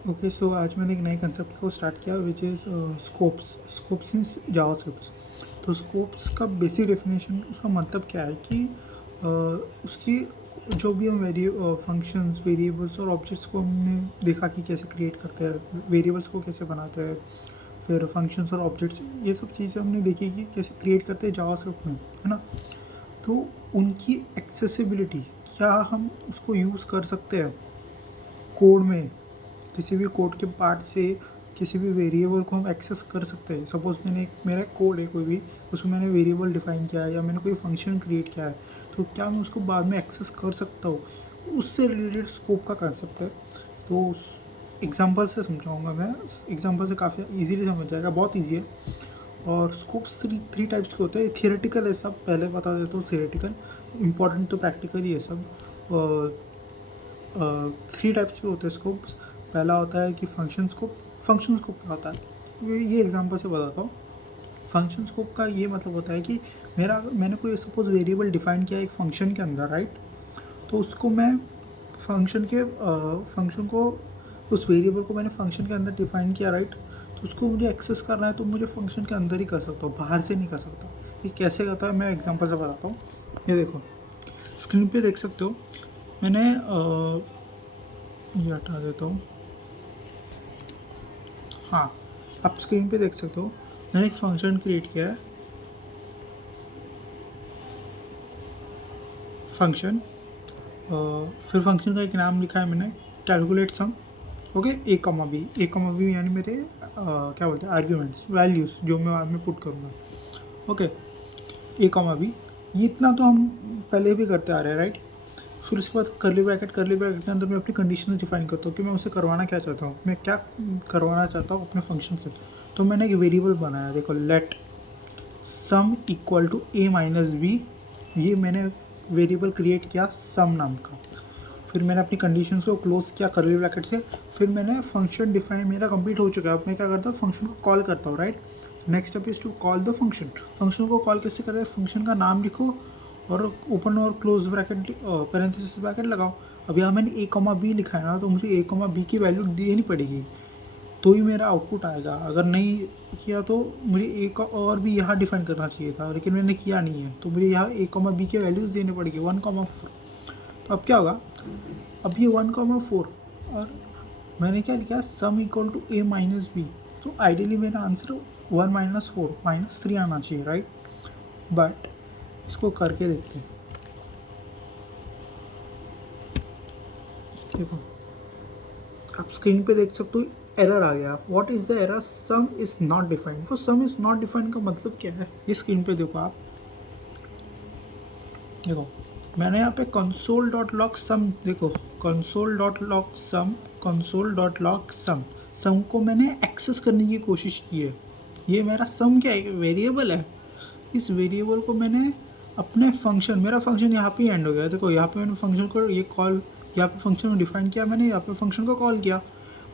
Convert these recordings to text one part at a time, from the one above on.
Okay, सो आज मैंने एक नए कंसेप्ट को स्टार्ट किया which is scopes in JavaScript. तो स्कोप्स का बेसिक डेफिनेशन, उसका मतलब क्या है कि उसकी जो भी हम फंक्शंस, वेरिएबल्स और ऑब्जेक्ट्स को हमने देखा कि कैसे क्रिएट करते हैं, वेरिएबल्स को कैसे बनाते हैं, फिर फंक्शंस और ऑब्जेक्ट्स, ये सब चीज़ें हमने देखी कि कैसे क्रिएट करते हैं जावास्क्रिप्ट में, है ना। तो उनकी एक्सेसिबिलिटी, क्या हम उसको यूज़ कर सकते हैं कोड में, किसी भी कोड के पार्ट से किसी भी वेरिएबल को हम एक्सेस कर सकते हैं। सपोज़ मेरा कोड है कोई भी, उसमें मैंने वेरिएबल डिफाइन किया है या मैंने कोई फंक्शन क्रिएट किया है, तो क्या मैं उसको बाद में एक्सेस कर सकता हूँ। उससे रिलेटेड स्कोप का कंसेप्ट है। तो उस एग्जांपल से समझाऊंगा मैं। एग्जांपल से काफ़ी इजीली समझ जाएगा, बहुत ईजी है। और स्कोप्स थ्री टाइप्स के होते हैं। थियोरेटिकल है सब, पहले बता देता हूँ। थियोरेटिकल इंपॉर्टेंट तो प्रैक्टिकल ही है सब। थ्री टाइप्स के होते हैं स्कोप्स। पहला होता है कि फंक्शन स्कोप। फंक्शन स्कोप क्या होता है, ये एग्जांपल से बताता हूँ। फंक्शन स्कोप का ये मतलब होता है कि मैंने कोई सपोज वेरिएबल डिफाइन किया एक फंक्शन के अंदर, राइट। तो उसको मैं फंक्शन को, उस वेरिएबल को मैंने फंक्शन के अंदर डिफाइन किया, राइट। तो उसको मुझे एक्सेस करना है तो मुझे फंक्शन के अंदर ही कर सकता हूँ, बाहर से नहीं कर सकता। ये कैसे करता है मैं एग्जांपल से बताता हूँ। ये देखो, स्क्रीन पे देख सकते हो। मैंने ये हटा देता हूँ। हाँ, आप स्क्रीन पे देख सकते हो। मैंने एक फंक्शन क्रिएट किया है, फंक्शन। फिर फंक्शन का एक नाम लिखा है मैंने, कैलकुलेट सम। ओके, ए कमा बी यानी मेरे क्या बोलते हैं, आर्ग्यूमेंट्स, वैल्यूज़ जो मैं बाद में पुट करूँगा। ओके, ए कमा बी, ये इतना तो हम पहले भी करते आ रहे हैं, राइट। फिर उसके बाद करली ब्रैकेट के अंदर मैं अपनी कंडीशन डिफाइन करता हूँ कि मैं उसे करवाना क्या चाहता हूँ, मैं क्या करवाना चाहता हूँ अपने फंक्शन से। तो मैंने एक वेरिएबल बनाया, देखो, let sum equal to a minus b. ये मैंने वेरिएबल क्रिएट किया सम नाम का। फिर मैंने अपनी कंडीशंस को क्लोज किया करली ब्रैकेट से। फिर मैंने फंक्शन डिफाइन मेरा कंप्लीट हो चुका है। अब मैं क्या करता हूँ, फंक्शन को कॉल करता हूँ, right. Next step is to call the function. Function को कॉल कैसे करते हैं, फंक्शन का नाम लिखो और ओपन और क्लोज ब्रैकेट, पैरेंथेसिस ब्रैकेट लगाओ। अब यहाँ मैंने a,b लिखा है ना, तो मुझे a,b की वैल्यू देनी पड़ेगी तो ही मेरा आउटपुट आएगा। अगर नहीं किया तो मुझे एक और भी यहाँ डिफाइन करना चाहिए था, लेकिन मैंने किया नहीं है, तो मुझे यहाँ a,b के वैल्यूज़ देने पड़ेगी 1,4। तो अब क्या होगा, अब ये 1,4 और मैंने क्या लिखा, sum equal to a minus b. तो आइडियली मेरा आंसर 1 - 4 -3 आना चाहिए, राइट। बट इसको करके देखते हैं। देखो, आप स्क्रीन पे देख सकते हो, एरर आ गया। What is the error, some is not defined. तो सम इज नॉट डिफाइंड का मतलब क्या है, ये स्क्रीन पे देखो आप। देखो, मैंने यहाँ पे console.log सम, देखो console.log सम, सम को मैंने एक्सेस करने की कोशिश की है। ये मेरा सम क्या है, वेरिएबल है। इस वेरिएबल को मैंने अपने फंक्शन, मेरा फंक्शन यहाँ पे एंड हो गया। देखो, यहाँ पे मैंने फंक्शन को ये कॉल, यहाँ पे फंक्शन में डिफाइन किया मैंने, यहाँ पे फंक्शन को कॉल किया।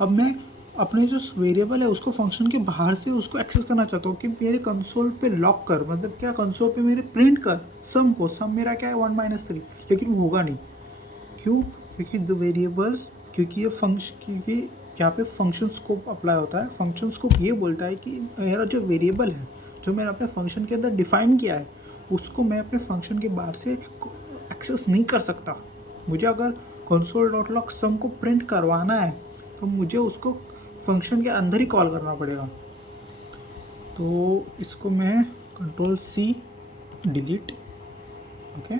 अब मैं अपने जो वेरिएबल है उसको फंक्शन के बाहर से उसको एक्सेस करना चाहता हूँ कि मेरे कंसोल पे लॉक कर, मतलब क्या, कंसोल पे मेरे प्रिंट कर सम को। सम मेरा क्या है 1 - 3, लेकिन वो होगा नहीं। क्यों, क्योंकि द वेरिएबल्स, क्योंकि ये फंक्शन, क्योंकि यहाँ पे फंक्शन स्कोप अप्लाई होता है। फंक्शन स्कोप ये बोलता है कि मेरा जो वेरिएबल है, जो मैंने अपने फंक्शन के अंदर डिफाइन किया है, उसको मैं अपने फंक्शन के बाहर से एक्सेस नहीं कर सकता। मुझे अगर console.log सम को प्रिंट करवाना है तो मुझे उसको फंक्शन के अंदर ही कॉल करना पड़ेगा। तो इसको मैं Ctrl+C डिलीट। ओके,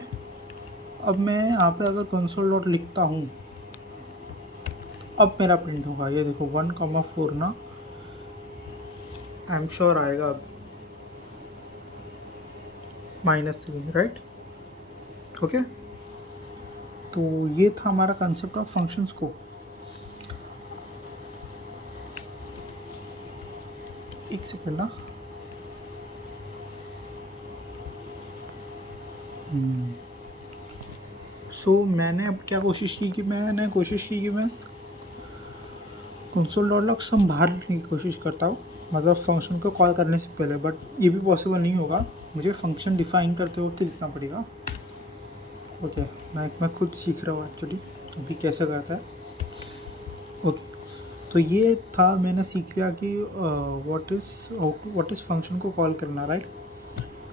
अब मैं यहाँ पे अगर console लिखता हूँ, अब मेरा प्रिंट होगा। ये देखो 1,4 ना, आई एम श्योर आएगा अब -3, राइट। ओके, तो ये था हमारा कंसेप्ट ऑफ फंक्शंस को। एक सेकेंड ना, मैंने अब क्या कोशिश की कि मैं console.log सम बाहर लिखने की कोशिश करता हूँ, मतलब फंक्शन को कॉल करने से पहले। बट ये भी पॉसिबल नहीं होगा, मुझे फंक्शन डिफाइन करते वक्त लिखना पड़ेगा। ओके, मैं खुद सीख रहा हूँ एक्चुअली अभी कैसे करता है। ओके, तो ये था, मैंने सीख लिया कि व्हाट इज़ फंक्शन को कॉल करना, राइट,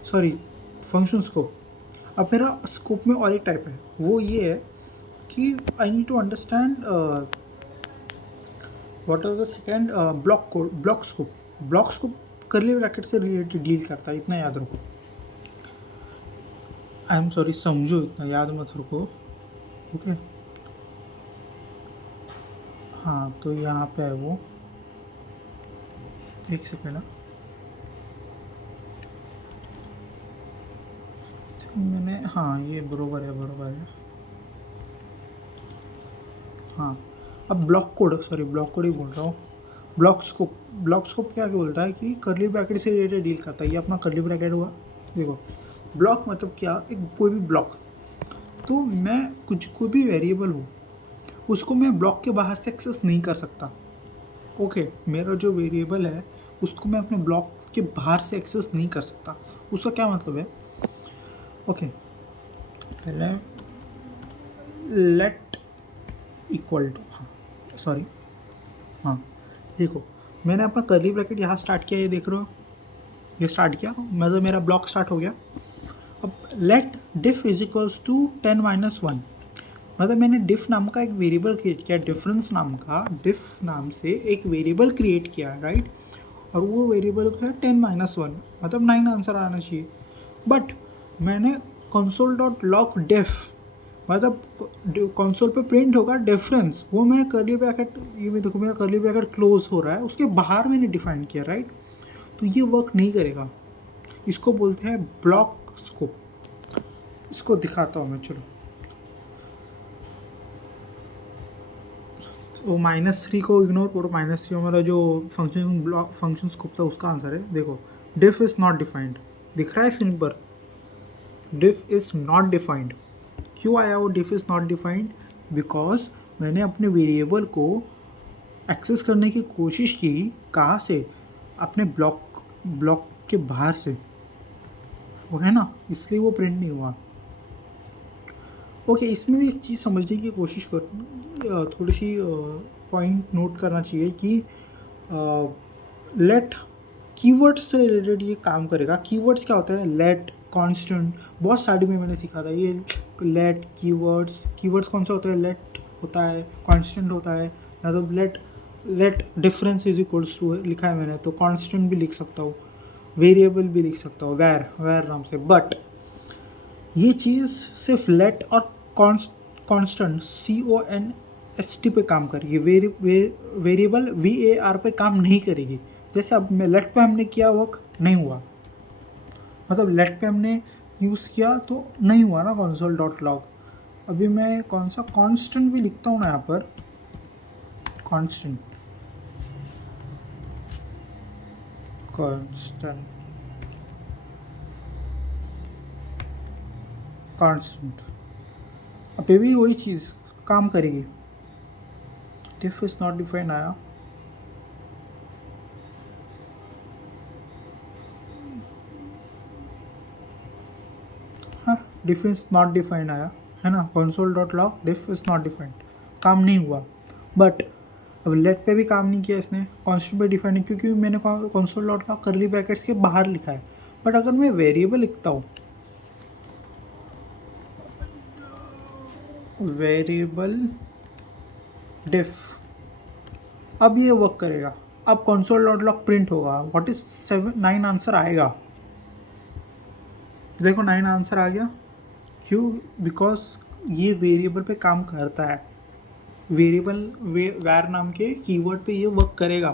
सॉरी फंक्शन स्कोप। अब मेरा स्कोप में और एक टाइप है, वो ये है कि I need to understand what is the second block scope. Block scope curly bracket से रिलेटेड डील करता है, इतना याद रखो। आई एम सॉरी, समझो, इतना याद मत रखो, ओके। हाँ, तो यहाँ पे है वो, एक सेकेंड ना, मैंने, हाँ ये बरोबर है। हाँ, अब ब्लॉक कोड ही बोल रहा हूँ। ब्लॉक स्कोप क्या बोलता है कि कर्ली ब्रैकेट से रिलेटेड डील करता है। ये अपना कर्ली ब्रैकेट हुआ, देखो ब्लॉक मतलब क्या, एक कोई भी ब्लॉक, तो मैं कोई भी वेरिएबल हो उसको मैं ब्लॉक के बाहर से एक्सेस नहीं कर सकता। ओके, मेरा जो वेरिएबल है उसको मैं अपने ब्लॉक के बाहर से एक्सेस नहीं कर सकता। उसका क्या मतलब है, ओके, पहले लेट इक्वल टू, हाँ सॉरी, हाँ देखो, मैंने अपना कर्ली ब्रैकेट यहाँ स्टार्ट किया, ये देख रहे हो, ये स्टार्ट किया, मतलब मेरा ब्लॉक स्टार्ट हो गया। अब let diff is equals to 10-1, मतलब मैंने डिफ नाम का एक वेरिएबल क्रिएट किया, डिफरेंस नाम का, डिफ नाम से एक वेरिएबल क्रिएट किया, राइट, और वो वेरिएबल का है 10-1, मतलब 9 आंसर आना चाहिए। बट मैंने console.log def, मतलब कंसोल पे प्रिंट होगा डिफरेंस, वो मैंने कर्ली ब्रैकेट, ये भी देखो मेरा कर्ली ब्रैकेट क्लोज हो रहा है, उसके बाहर मैंने डिफाइन किया, राइट, तो ये वर्क नहीं करेगा। इसको बोलते हैं ब्लॉक स्कोप। इसको दिखाता हूँ मैं, चलो, तो -3 को इग्नोर करो, -3 हमारा जो फंक्शन स्कोप था उसका आंसर है। देखो, डिफ इज नॉट डिफाइंड, दिख रहा है स्क्रीन पर, डिफ इज नॉट डिफाइंड। क्यों आया वो डिफ इज नॉट डिफाइंड, बिकॉज मैंने अपने वेरिएबल को एक्सेस करने की कोशिश की, कहाँ से, अपने ब्लॉक के बाहर से, वो है ना, इसलिए वो प्रिंट नहीं हुआ। ओके, इसमें भी एक चीज़ समझने की कोशिश कर, थोड़ी सी पॉइंट नोट करना चाहिए कि लेट कीवर्ड्स से रिलेटेड ये काम करेगा। कीवर्ड्स क्या होता है, लेट, कांस्टेंट, बहुत सारी में मैंने सीखा था ये लेट, कीवर्ड्स कौन सा होता है, लेट होता है, कांस्टेंट होता है, मतलब let difference is equals to लिखा है मैंने, तो कांस्टेंट भी लिख सकता हूँ, वेरिएबल भी लिख सकता हूँ, वैर नाम से। बट ये चीज़ सिर्फ लेट और कांस्टेंट CONST पे काम करेगी, वेरिएबल VAR पे काम नहीं करेगी। जैसे अब मैं लेट पे हमने किया, वर्क नहीं हुआ, मतलब लेट पे हमने यूज़ किया तो नहीं हुआ ना console.log। अभी मैं कौन सा कांस्टेंट भी लिखता हूँ ना यहाँ पर, कांस्टेंट अब ये भी वही चीज़ काम करेगी। डिफ इज नॉट डिफाइंड आया, हाँ डिफ इज नॉट डिफाइंड आया है ना, console.log diff is not defined, काम नहीं हुआ। बट अब लेट पे भी काम नहीं किया इसने, कांस्टेंट पे डिफाइंड है, क्योंकि मैंने console.log कर्ली ब्रैकेट्स के बाहर लिखा है। बट अगर मैं वेरिएबल लिखता हूँ, वेरिएबल डिफ, अब ये वर्क करेगा। अब console.log प्रिंट होगा, व्हाट इज 9 आंसर आएगा, देखो 9 आंसर आ गया। क्यों, बिकॉज ये वेरिएबल पे काम करता है, वेरिएबल वैर नाम के कीवर्ड पे ये वर्क करेगा।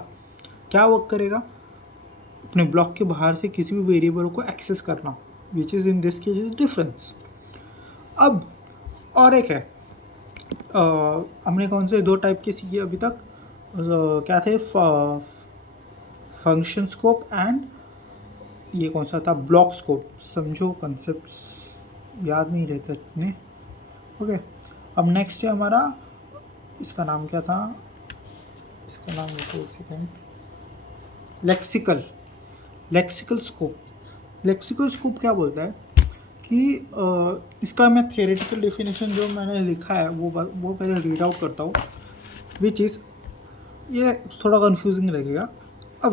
क्या वर्क करेगा, अपने ब्लॉक के बाहर से किसी भी वेरिएबल को एक्सेस करना, which is in this case is difference. अब और एक है, हमने कौन से 2 टाइप के सीखे अभी तक, क्या थे, फंक्शन स्कोप एंड ये कौन सा था, ब्लॉक स्कोप। समझो, कंसेप्ट्स याद नहीं रहते इतने, ओके। अब नेक्स्ट है हमारा, इसका नाम क्या था, इसका नाम देखो एक सेकेंड, लेक्सिकल स्कोप क्या बोलता है कि इसका मैं थियोरेटिकल डेफिनेशन जो मैंने लिखा है वो पहले रीड आउट करता हूँ, विच इज़ ये थोड़ा कंफ्यूजिंग लगेगा। A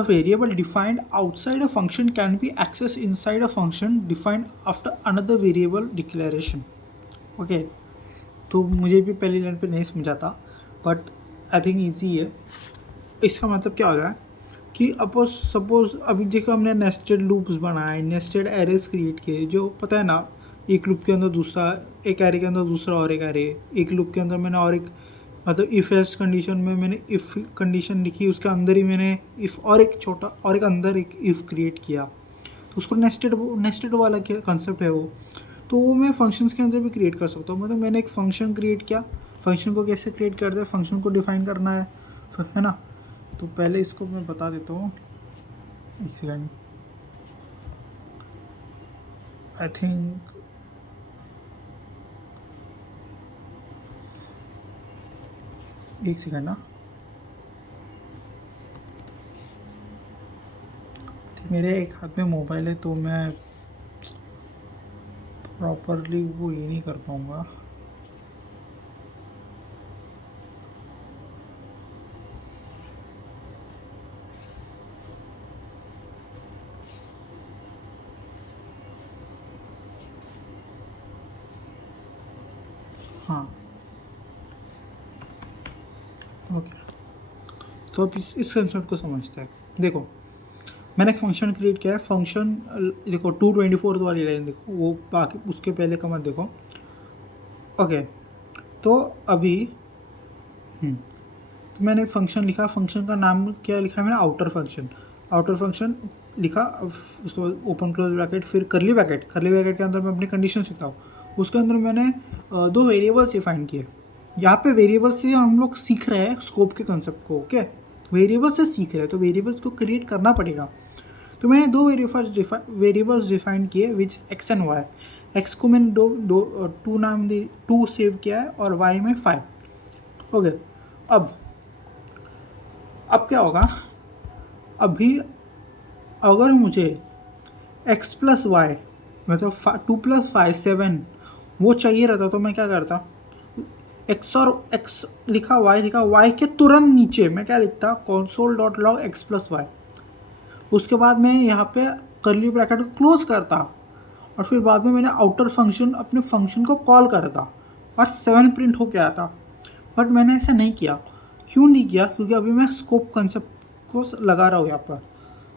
variable defined outside a function can be access inside a function defined after another variable declaration. Okay, तो मुझे भी पहली लाइन पे नहीं समझा था, बट आई थिंक ईजी है। इसका मतलब क्या होता है कि अपोज सपोज अभी देखो हमने नेस्टेड लूप्स बनाए, नेस्टेड एरेज क्रिएट किए, जो पता है ना, एक लूप के अंदर दूसरा, एक एरे के अंदर दूसरा और एक एरे, एक लूप के अंदर मैंने और एक, मतलब इफ़ एल्स कंडीशन में मैंने इफ़ कंडीशन लिखी, उसके अंदर ही मैंने इफ़ और एक छोटा और एक अंदर एक इफ़ क्रिएट किया, तो उसको नेस्टेड वाला क्या कंसेप्ट है वो, तो वो मैं फंक्शंस के अंदर भी क्रिएट कर सकता हूँ। मतलब मैंने एक फंक्शन क्रिएट किया, फंक्शन को कैसे क्रिएट करते हैं, फंक्शन को डिफाइन करना है ना। तो पहले इसको मैं बता देता हूँ, एक सेकेंड, आई थिंक एक सेकेंड ना, मेरे एक हाथ में मोबाइल है तो मैं प्रॉपरली वो ये नहीं कर पाऊँगा। हाँ, ओके, तो अब इस कंसेप्ट को समझते हैं। देखो, मैंने एक फंक्शन क्रिएट किया है, फंक्शन देखो 224 वाली लाइन देखो, वो बाकी उसके पहले का मत देखो। ओके, तो अभी तो मैंने एक फंक्शन लिखा, फंक्शन का नाम क्या लिखा है मैंने, आउटर फंक्शन लिखा। उसके बाद ओपन क्लोज ब्रैकेट, फिर करली ब्रैकेट के अंदर मैं अपनी कंडीशन लिखता हूँ। उसके अंदर मैंने दो वेरिएबल्स डिफाइन किए। यहाँ पे वेरिएबल्स से हम लोग सीख रहे हैं स्कोप के कंसेप्ट को। ओके, वेरिएबल्स से सीख रहे हैं तो वेरिएबल्स को क्रिएट करना पड़ेगा। तो मैंने दो वेरिएबल्स डिफाइन किए विच एक्स एंड वाई। एक्स को मैंने टू नाम दे, 2 सेव किया है, और वाई में 5। ओके, अब क्या होगा, अभी अगर मुझे एक्स प्लस वाई मतलब 2 + 5 7 वो चाहिए रहता, तो मैं क्या करता, एक्स और एक्स लिखा, वाई लिखा, वाई के तुरंत नीचे मैं क्या लिखता, console.log x + y। उसके बाद मैं यहाँ पे करली ब्रैकेट को क्लोज करता, और फिर बाद में मैंने आउटर फंक्शन अपने फंक्शन को कॉल करता, और 7 प्रिंट हो के आता। बट मैंने ऐसा नहीं किया। क्यों नहीं किया? क्योंकि अभी मैं स्कोप कंसेप्ट को लगा रहा हूँ यहाँ पर।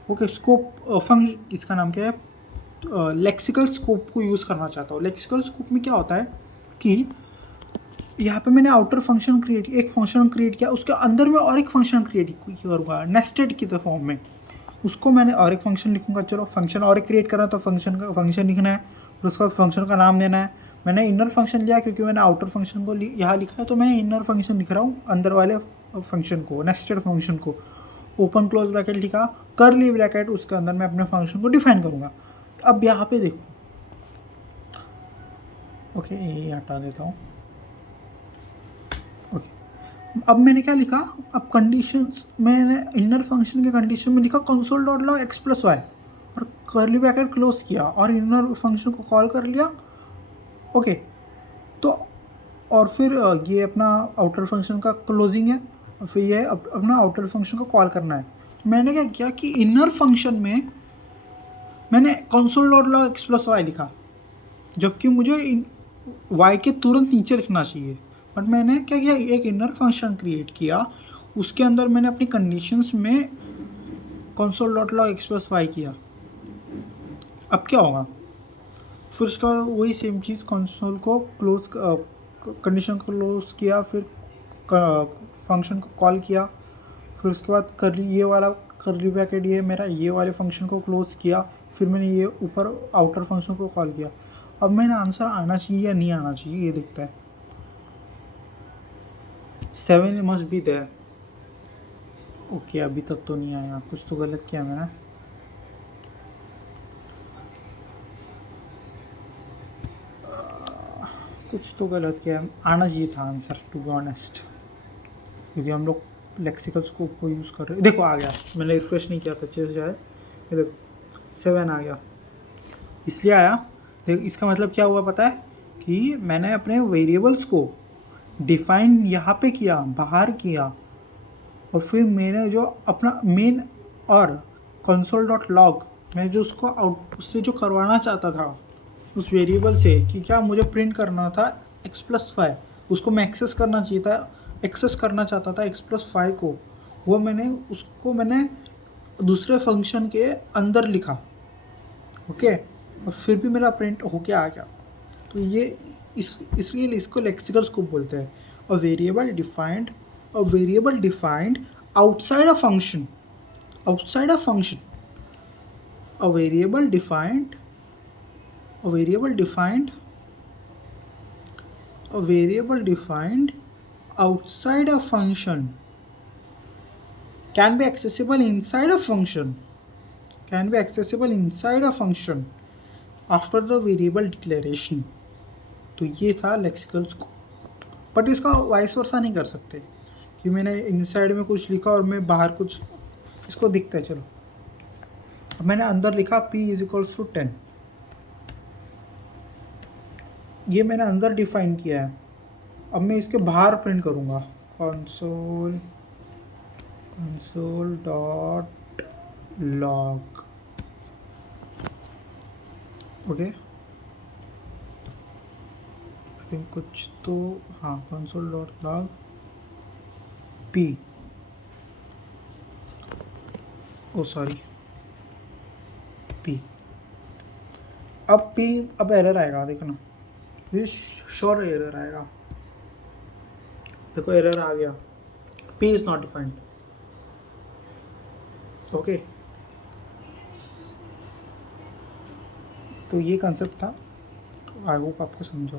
ओके, स्कोप फंक्शन, इसका नाम क्या है, लेक्सिकल स्कोप को यूज़ करना चाहता हूँ। लेक्सिकल स्कोप में क्या होता है कि यहाँ पे मैंने आउटर फंक्शन एक फंक्शन क्रिएट किया, उसके अंदर में और एक फंक्शन क्रिएट करूँगा नेस्टेड की फॉर्म में। उसको मैंने और एक फंक्शन लिखूंगा, चलो फंक्शन और एक क्रिएट करा तो फंक्शन लिखना है, फिर उसका फंक्शन का नाम देना है। मैंने इनर फंक्शन लिया क्योंकि मैंने आउटर फंक्शन को यहाँ लिखा है, तो मैंने इनर फंक्शन लिख रहा हूँ, अंदर वाले फंक्शन को, नेस्टेड फंक्शन को। ओपन क्लोज ब्रैकेट लिखा, करली ब्रैकेट, उसके अंदर मैं अपने फंक्शन को डिफाइन करूँगा। अब यहाँ पे देखो, ओके ये हटा देता हूँ। ओके, अब मैंने क्या लिखा, अब कंडीशंस मैंने इनर फंक्शन के कंडीशन में लिखा console.log x + y, और करली ब्रैकेट क्लोज किया और इनर फंक्शन को कॉल कर लिया। ओके, तो और फिर ये अपना आउटर फंक्शन का क्लोजिंग है, और फिर ये अपना आउटर फंक्शन को कॉल करना है। तो मैंने क्या किया कि इनर फंक्शन में मैंने console.log x + y लिखा, जबकि मुझे y के तुरंत नीचे लिखना चाहिए। बट मैंने क्या किया, एक इनर फंक्शन क्रिएट किया, उसके अंदर मैंने अपनी कंडीशंस में console.log x + y किया। अब क्या होगा, फिर उसका वही सेम चीज़, कंसोल को क्लोज, कंडीशन को क्लोज किया, फिर फंक्शन को कॉल किया, फिर उसके बाद ये वाला करली ब्रैकेट, ये मेरा ये वाले फंक्शन को क्लोज किया, फिर मैंने ये ऊपर आउटर फंक्शन को कॉल किया। अब मैंने आंसर आना चाहिए या नहीं आना चाहिए, ये दिखता है। 7 मस्ट बी देयर। ओके, अभी तक तो नहीं आया, कुछ तो गलत किया मैंने। कुछ तो गलत किया, आना चाहिए था आंसर, टू बी ऑनेस्ट, क्योंकि हम लोग लेक्सिकल स्कोप को यूज़ कर रहे हैं। देखो आ गया, मैंने रिफ्रेश नहीं किया था, चेस जाए, ये देखो 7 आ गया। इसलिए आया, देखो इसका मतलब क्या हुआ पता है, कि मैंने अपने वेरिएबल्स को डिफाइन यहाँ पे किया, बाहर किया, और फिर मैंने जो अपना मेन और कंसोल डॉट लॉग मैं जो उसको आउट उससे जो करवाना चाहता था उस वेरिएबल से कि क्या मुझे प्रिंट करना था x+5, उसको मैं एक्सेस करना चाहिए था, एक्सेस करना चाहता था x+5 को, वो मैंने दूसरे फंक्शन के अंदर लिखा। ओके, और फिर भी मेरा प्रिंट होके आ गया। तो ये इसलिए इसको लेक्सिकल स्कोप बोलते हैं। अ variable defined outside a function, outside a function, a variable defined a variable defined a variable defined outside a function can be accessible inside a function, can be accessible inside a function after the variable declaration। तो ये था lexical scope, but इसका vice versa नहीं कर सकते कि मैंने inside में कुछ लिखा और मैं बाहर कुछ, इसको दिखता है। चलो, अब मैंने अंदर लिखा p = 10, ये मैंने अंदर डिफाइन किया है। अब मैं इसके बाहर प्रिंट करूँगा console dot log. Okay, I think कुछ तो, हाँ, कंसोल डॉट लॉग पी, ओ सॉरी पी। अब एरर आएगा, देखना, ये श्योर एरर आएगा। देखो एरर आ गया, p is not defined. Okay, तो ये कंसेप्ट था, आई होप आपको समझा।